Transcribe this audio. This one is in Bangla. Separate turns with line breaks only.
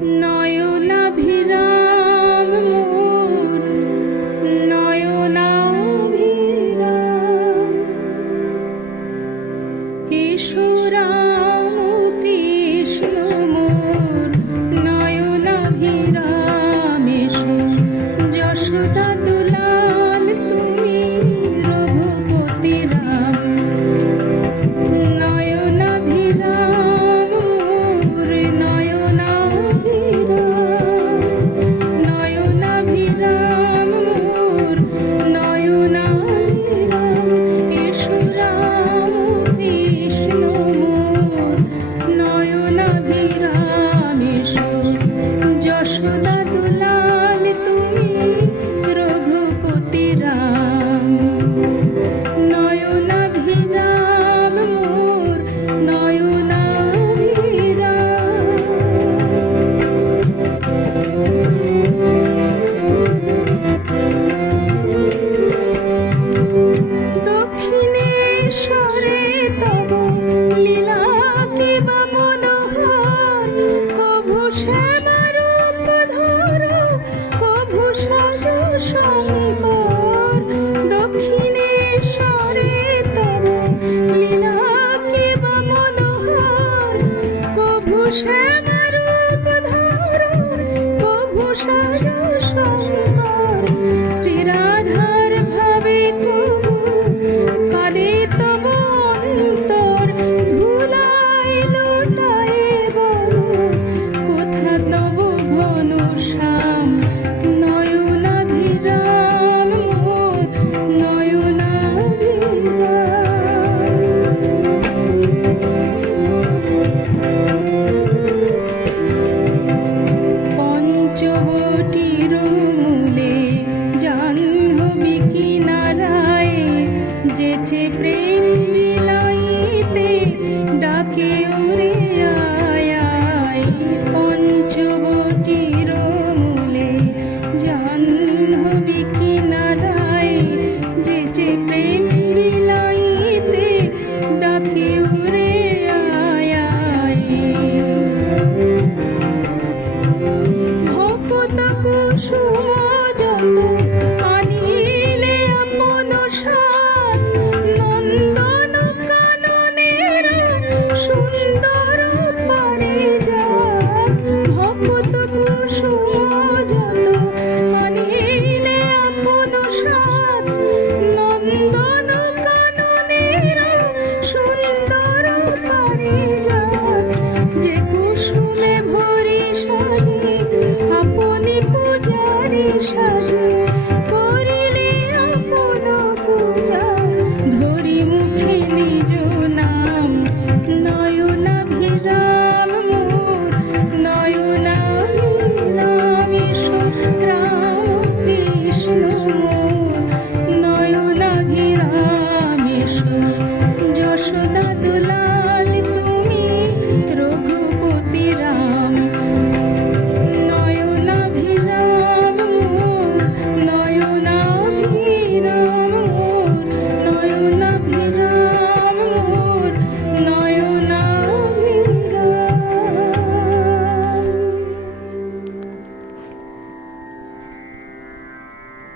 No. সাজ যে কুসুমে ভরি সাজে 笑容